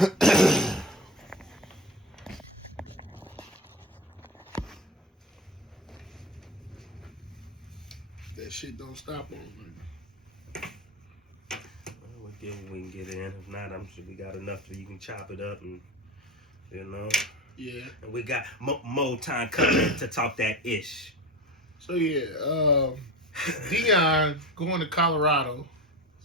That shit don't stop on. We'll get what we can get in. If not, I'm sure we got enough so you can chop it up and, you know. Yeah. And we got more time coming to talk that ish. So, yeah, Deion going to Colorado.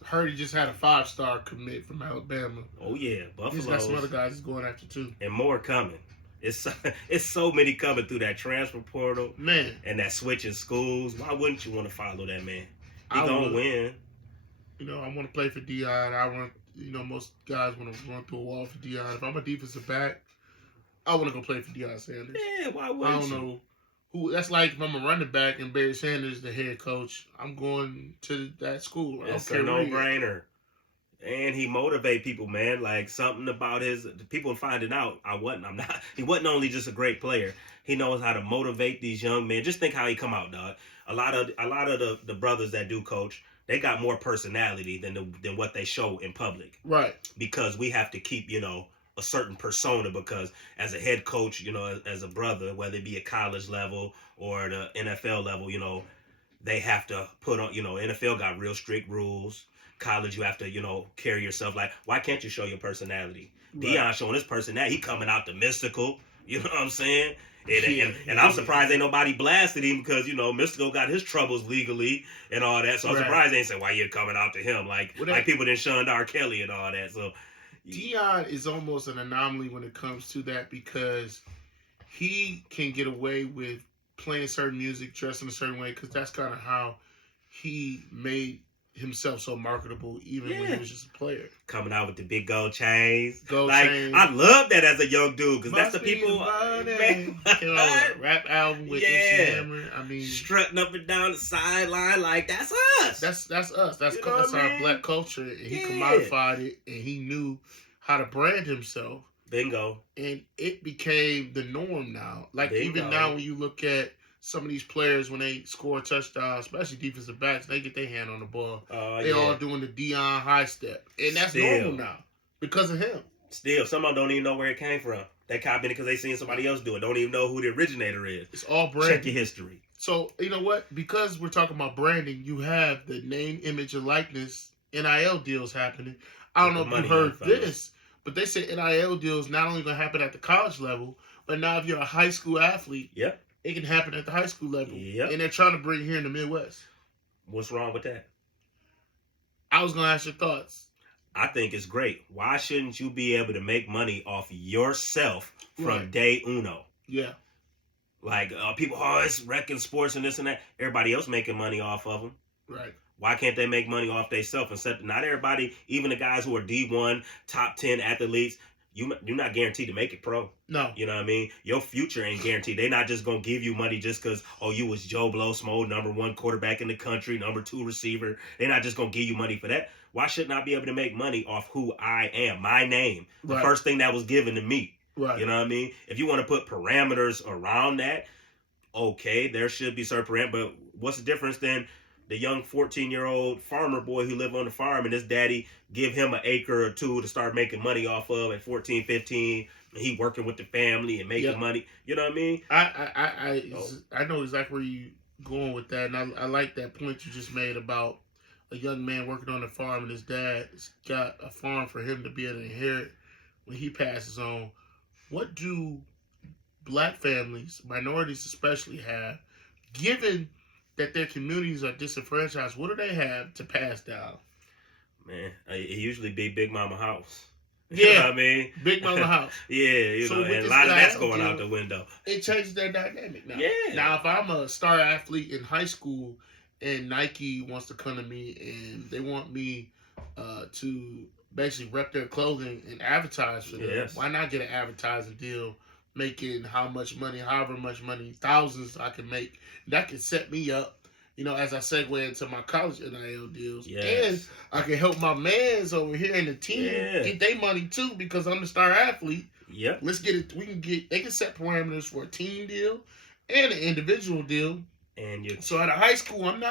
Heard he just had a 5-star commit from Alabama. Oh, yeah. Buffalo. He's got some other guys he's going after, too. And more coming. It's so many coming through that transfer portal. Man. And that switch in schools. Why wouldn't you want to follow that man? He going to win. You know, I want to play for Deion. I want, most guys want to run through a wall for Deion. If I'm a defensive back, I want to go play for Deion Sanders. Yeah, why wouldn't you? I don't know who. That's like if I'm a running back and Barry Sanders the head coach, I'm going to that school. It's a no-brainer. And he motivate people, man. Like something about people finding out I'm not. He wasn't only just a great player. He knows how to motivate these young men. Just think how he come out, dog. A lot of the brothers that do coach, they got more personality than what they show in public. Right. Because we have to keep, a certain persona, because as a head coach, as a brother, whether it be at college level or the NFL level, they have to put on, NFL got real strict rules. College, you have to, carry yourself like, why can't you show your personality? Right. Deion showing his personality. He coming out the mystical, you know what I'm saying? And I'm surprised ain't nobody blasted him because, Mystical got his troubles legally and all that. So I'm surprised they ain't saying, why you coming out to him? Like people didn't shun R. Kelly and all that. So Deion is almost an anomaly when it comes to that because he can get away with playing certain music, dressing a certain way, because that's kind of how he made himself so marketable even when he was just a player. Coming out with the big gold chains. Chains. I love that as a young dude because that's the people. Rap album with MC Hammer. I mean, strutting up and down the sideline like that's us. That's us. That's our black culture. And he commodified it and he knew how to brand himself. Bingo. And it became the norm now. Like even now when you look at some of these players, when they score a touchdown, especially defensive backs, they get their hand on the ball. They all doing the Deion high step. And that's normal now because of him. Still, some of them don't even know where it came from. They copied it because they seen somebody else do it. Don't even know who the originator is. It's all branding. Check your history. So, you know what? Because we're talking about branding, you have the name, image, and likeness NIL deals happening. I don't know if you heard this, but they say NIL deals not only going to happen at the college level, but now if you're a high school athlete, it can happen at the high school level. Yep. And they're trying to bring it here in the Midwest. What's wrong with that? I was going to ask your thoughts. I think it's great. Why shouldn't you be able to make money off yourself from day uno? Yeah. Like, people, it's wrecking sports and this and that. Everybody else making money off of them. Right. Why can't they make money off themselves? Not everybody, even the guys who are D1, top 10 athletes, you're not guaranteed to make it pro. No. You know what I mean? Your future ain't guaranteed. They're not just going to give you money just because, you was Joe Blow Smo, number 1 quarterback in the country, number 2 receiver. They're not just going to give you money for that. Why shouldn't I be able to make money off who I am, my name, the first thing that was given to me? Right. You know what I mean? If you want to put parameters around that, okay, there should be certain parameters. But what's the difference then? The young 14-year-old farmer boy who live on the farm and his daddy give him an acre or two to start making money off of at 14, 15. And he working with the family and making money. You know what I mean? I know exactly where you going with that. And I like that point you just made about a young man working on the farm and his dad's got a farm for him to be able to inherit when he passes on. What do black families, minorities especially, have, given that their communities are disenfranchised? What do they have to pass down? Man, it usually be Big Mama house. Yeah, you know what I mean? Big Mama house. Yeah, and a lot of that's going out the window. It changes their dynamic now. Yeah. Now, if I'm a star athlete in high school and Nike wants to come to me and they want me to basically rep their clothing and advertise for them, why not get an advertising deal making however much money, thousands I can make. That can set me up, as I segue into my college NIL deals. Yes. And I can help my mans over here in the team get their money too because I'm the star athlete. Yep. Let's get it. They can set parameters for a team deal and an individual deal. And so at a high school, I'm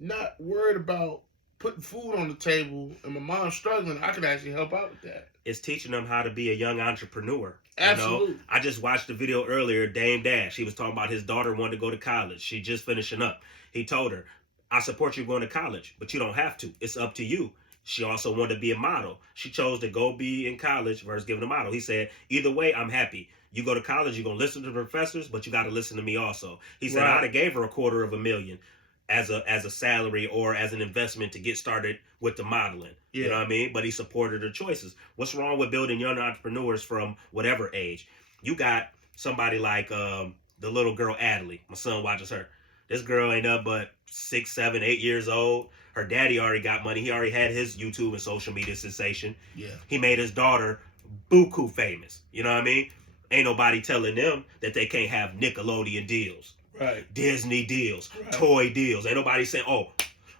not worried about putting food on the table and my mom's struggling, I could actually help out with that. It's teaching them how to be a young entrepreneur. Absolutely. You know, I just watched the video earlier, Dame Dash. He was talking about his daughter wanted to go to college. She just finishing up. He told her, I support you going to college, but you don't have to. It's up to you. She also wanted to be a model. She chose to go be in college versus giving a model. He said, either way, I'm happy. You go to college, you're going to listen to the professors, but you got to listen to me also. He said, Right. I'd have gave her $250,000 as a salary or as an investment to get started with the modeling. Yeah. You know what I mean? But he supported her choices. What's wrong with building young entrepreneurs from whatever age? You got somebody like the little girl Adley. My son watches her. This girl ain't up but 6, 7, 8 years old. Her daddy already got money. He already had his YouTube and social media sensation. Yeah. He made his daughter buku famous. You know what I mean? Ain't nobody telling them that they can't have Nickelodeon deals, Right. Disney deals, Right. toy deals. Ain't nobody saying, oh,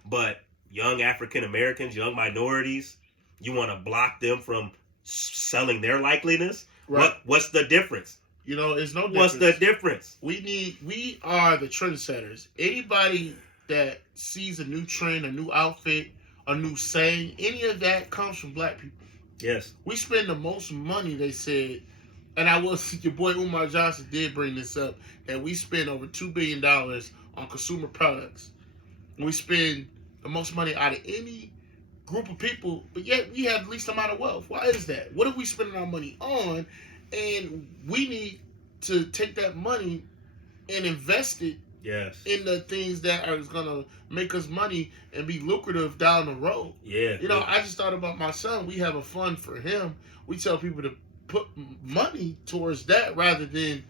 but young African Americans, young minorities, you want to block them from selling their likeliness? Right. What's the difference? You know, it's no difference. What's the difference? We are the trendsetters. Anybody that sees a new trend, a new outfit, a new saying, any of that comes from black people. Yes. We spend the most money, they said, and I will see your boy Umar Johnson did bring this up, that we spend over $2 billion on consumer products. We spend the most money out of any group of people, but yet we have the least amount of wealth. Why is that? What are we spending our money on? And we need to take that money and invest it Yes. in the things that are going to make us money and be lucrative down the road. Yeah. You know, I just thought about my son. We have a fund for him. We tell people to put money towards that rather than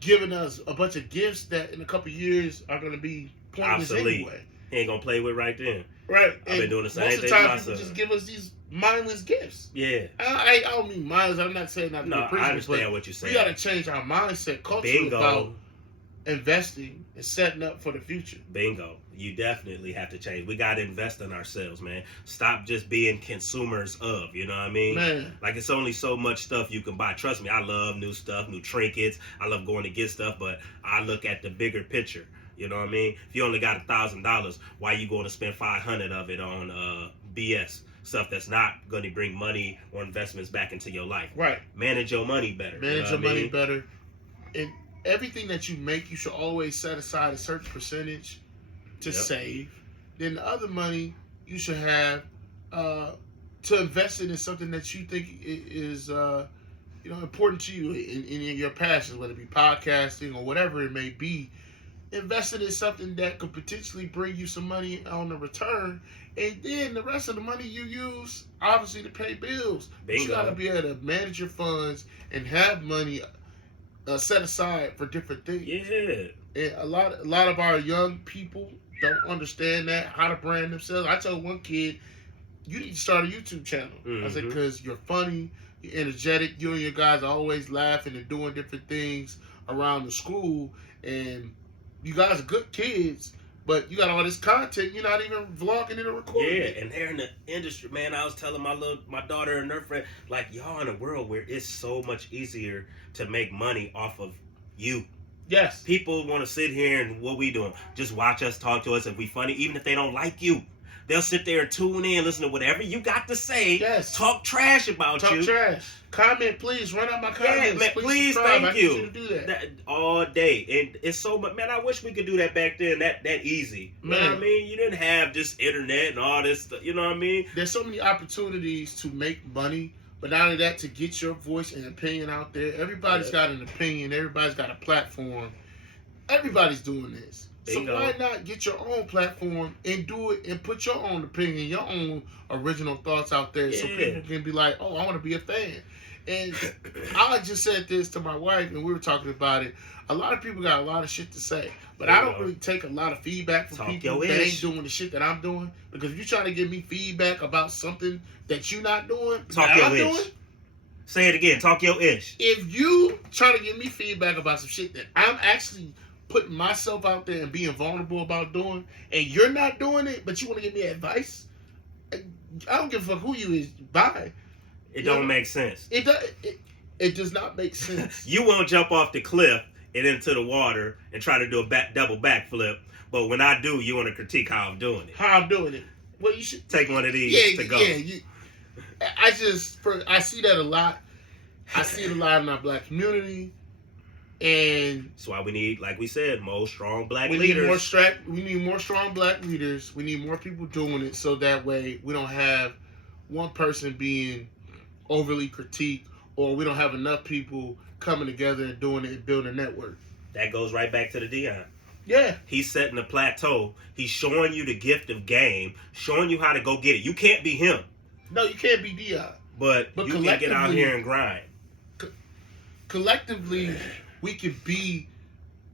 giving us a bunch of gifts that in a couple of years are going to be pointless obsolete. anyway. He ain't gonna play with right then. Right. I've been doing the same most of the thing time, with people my son. just give us these mindless gifts. Yeah. I don't mean mindless. I'm not saying not to No, be I appreciative, understand but what you're saying. we got to change our mindset culture Bingo. about investing and setting up for the future. Bingo. You definitely have to change. We got to invest in ourselves, man. Stop just being consumers of, you know what I mean? Man, Like, it's only so much stuff you can buy. Trust me, I love new stuff, new trinkets. I love going to get stuff, but I look at the bigger picture. You know what I mean? If you only got $1,000, why you going to spend $500 of it on BS? Stuff that's not going to bring money or investments back into your life. right. Manage your money better. Manage your what I money mean? better. And everything that you make, you should always set aside a certain percentage to Yep. save. Then the other money you should have to invest it in something that you think is important to you in your passions, whether it be podcasting or whatever it may be. Invest it in something that could potentially bring you some money on the return, and then the rest of the money you use obviously to pay bills. But you Bingo. got to be able to manage your funds and have money set aside for different things. Yeah. And a lot of our young people don't understand that, how to brand themselves. I told one kid, you need to start a YouTube channel. I said, Mhm. because you're funny, you're energetic, you and your guys are always laughing and doing different things around the school, and you guys are good kids, but you got all this content, you're not even vlogging it or recording Yeah, it. and they're in the industry, man. I was telling my daughter and her friend, like, y'all in a world where it's so much easier to make money off of you. Yes. People want to sit here and what we doing? Just watch us, talk to us. If we funny, even if they don't like you, they'll sit there and tune in, listen to whatever you got to say. Yes. Talk trash about Talk you. trash. Comment, please. Run out my Yeah, comments. man, please, subscribe. thank I need you. you to do that. That all day, and it's so much. Man, I wish we could do that back then. That easy. You know what I Man. mean? You didn't have just internet and all this stuff. You know what I mean? There's so many opportunities to make money, but not only that, to get your voice and opinion out there. Everybody's Yeah. got an opinion. Everybody's got a platform. Everybody's doing this. Bingo. So why not get your own platform and do it and put your own opinion, your own original thoughts out there so Yeah. people can be like, oh, I want to be a fan. And I just said this to my wife and we were talking about it. A lot of people got a lot of shit to say, but I don't Bingo. really take a lot of feedback from Talk people your that ain't ish. doing the shit that I'm doing. Because if you're trying to give me feedback about something that you're not doing, Talk that your I'm ish. doing, Say it again. Talk your ish. if you try to give me feedback about some shit that I'm actually putting myself out there and being vulnerable about doing, and you're not doing it, but you want to give me advice, I don't give a fuck who you is. Bye. It Yeah. don't make sense. It does not make sense. You won't jump off the cliff and into the water and try to do a double backflip, but when I do, you want to critique how I'm doing it. How I'm doing it. well, you should take one of these to go. Yeah, I see that a lot. I see it a lot in our black community, and that's why we need, like we said, more strong black we leaders. We need more strong black leaders. We need more people doing it, so that way we don't have one person being overly critiqued, or we don't have enough people coming together and doing it and building a network. That goes right back to the Deion. Yeah. He's setting the plateau. He's showing you the gift of game, showing you how to go get it. You can't be him. No, you can't be Deion. But you can get out here and grind. Collectively, we can be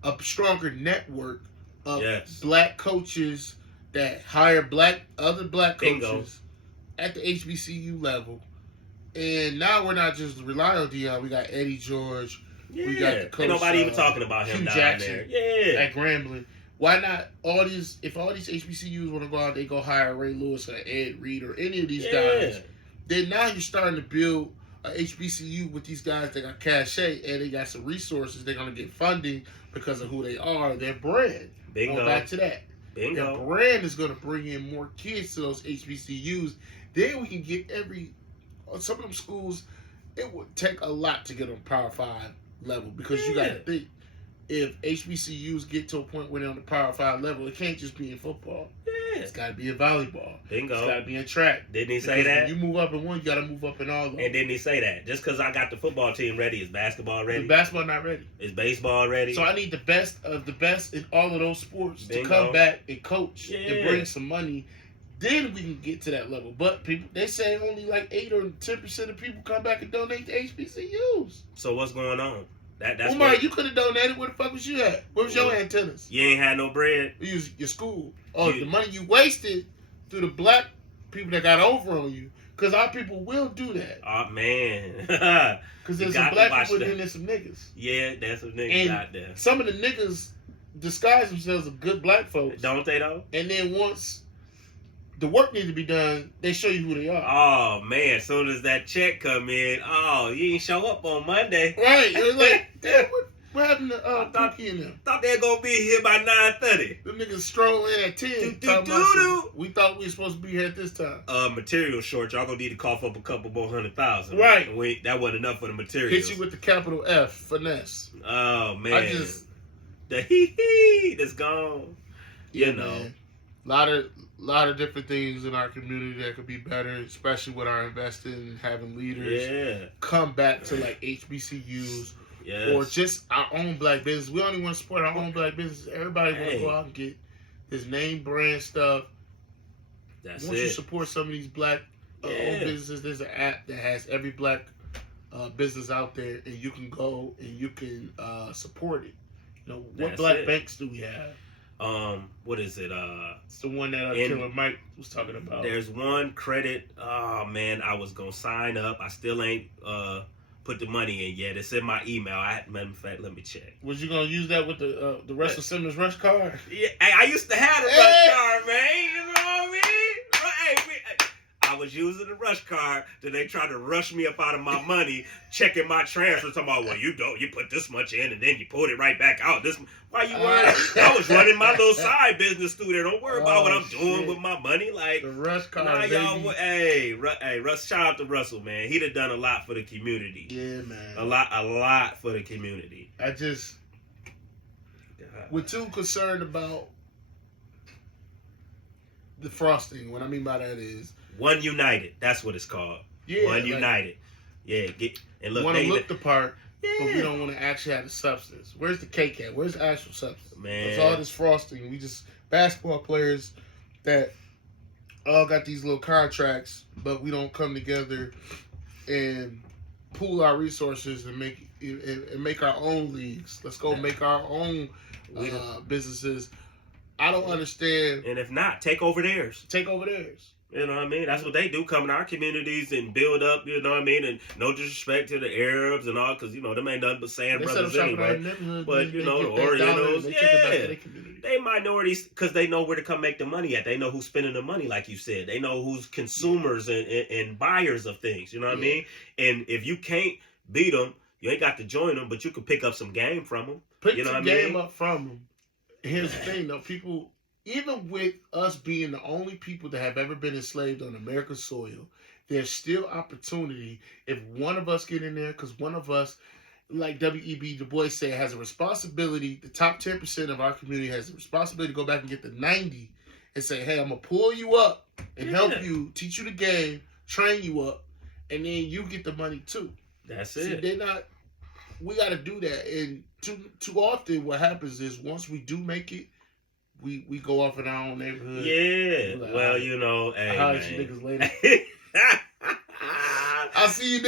a stronger network of Yes. black coaches that hire other black coaches Bingo. at the HBCU level. And now we're not just relying on Deion. We got Eddie George. Yeah. We got the coach, Ain't nobody even talking about him Hugh down Jackson there. Yeah. at Grambling. Why not if all these HBCUs want to go out, they go hire Ray Lewis or Ed Reed or any of these guys. Then now you're starting to build a HBCU with these guys that got cachet and they got some resources. They're going to get funding because of who they are, their brand. Bingo. Going back to that. Bingo. Their brand is going to bring in more kids to those HBCUs. Then we can get some of them schools, it would take a lot to get on Power 5 level because you got to think, if HBCUs get to a point where they're on the Power 5 level, it can't just be in football. Yeah. It's got to be in volleyball. Bingo. It's got to be in track. Didn't he say Because that? when you move up in one, you got to move up in all of them. And didn't he say that? Just because I got the football team ready, is basketball ready? The basketball not ready. Is baseball ready? So I need the best of the best in all of those sports Bingo. to come back and coach Yeah. and bring some money. Then we can get to that level. But they say only like 8 or 10% of people come back and donate to HBCUs. So what's going on? That's Umar, what, you could have donated. Where the fuck was you at? Where was your antennas? you ain't had no bread. You was your school. Oh, You- the money you wasted through the black people that got over on you. Because our people will do that. Oh man. Because You there's some got to black watch people that. and there's some niggas. Yeah, that's some niggas And out there. some of the niggas disguise themselves as good black folks. Don't they though? And then once the work needs to be done, they show you who they are. Oh man, as soon as that check come in, oh, you didn't show up on Monday. Right. It was like, damn, what happened to thought- Pookie and them? Thought they were gonna be here by 9:30. Them niggas stroll in at 10. Do-do-do-do. talking about some, we thought we were supposed to be here at this time. Material short, y'all gonna need to cough up a couple more 100,000. Right. And that wasn't enough for the materials. Hit you with the capital F, finesse. Oh man. I just, the hee that's gone. You know. man. Lot of different things in our community that could be better, especially with our investing and having leaders Yeah. come back to like HBCUs Yes. or just our own black business. We only want to support our own black business. Everybody want to Hey. go out and get this name brand stuff. That's Once you it. support some of these black owned Yeah. businesses, there's an app that has every black business out there, and you can go and you can support it. You know, what That's black it. banks do we have? What is it? It's the one that In- Killer Mike was talking about. There's one credit. Oh man, I was gonna sign up. I still ain't put the money in yet. It's in my email. Matter of fact, let me check. Was you gonna use that with the Russell Simmons rush card? Yeah, I used to have the Hey. rush card, man. You know what I mean? I was using the rush card. Then they tried to rush me up out of my money, checking my transfer. Talking about, well, you put this much in and then you pulled it right back out. Why you worried? I was running my little side business through there. Don't worry about what I'm doing shit. with my money. Like, The rush card, nah, y'all. baby. Hey, Russ. Shout out to Russell, man. He'd have done a lot for the community. Yeah, man. A lot for the community. I just we're too concerned about the frosting. What I mean by that is, One United. That's what it's called. yeah, One like, United. Yeah, and look, want to they look the part, but we yeah. don't want to actually have the substance. Where's the cake at? Where's the actual substance? Man. It's all this frosting. We just basketball players that all got these little contracts, but we don't come together and pool our resources and make our own leagues. Let's go make our own businesses. I don't understand. And if not, take over theirs. Take over theirs. You know what I mean? That's what they do, come in our communities and build up, you know what I mean? And no disrespect to the Arabs and all, because, you know, them ain't nothing but sand They set up brothers shop in our anyway. neighborhood. But, you know, get the that dollar, Orientals, they take it back to yeah. their community. They minorities, because they know where to come make the money at. They know who's spending the money, like you said. They know who's consumers and buyers of things, you know what I mean? And if you can't beat them, you ain't got to join them, but you can pick up some game from them. Pick You know the what I game mean? up from them. Here's the thing, though. People even with us being the only people that have ever been enslaved on American soil, there's still opportunity if one of us get in there, because one of us, like W.E.B. Du Bois said, has a responsibility. The top 10% of our community has a responsibility to go back and get the 90 and say, hey, I'm going to pull you up and help you, teach you the game, train you up, and then you get the money too. That's See, it. they're not, we got to do that. And too often what happens is once we do make it, we go off in our own neighborhood. Yeah. Like, well, you know, hey, I'll man. see you niggas later. I'll see you niggas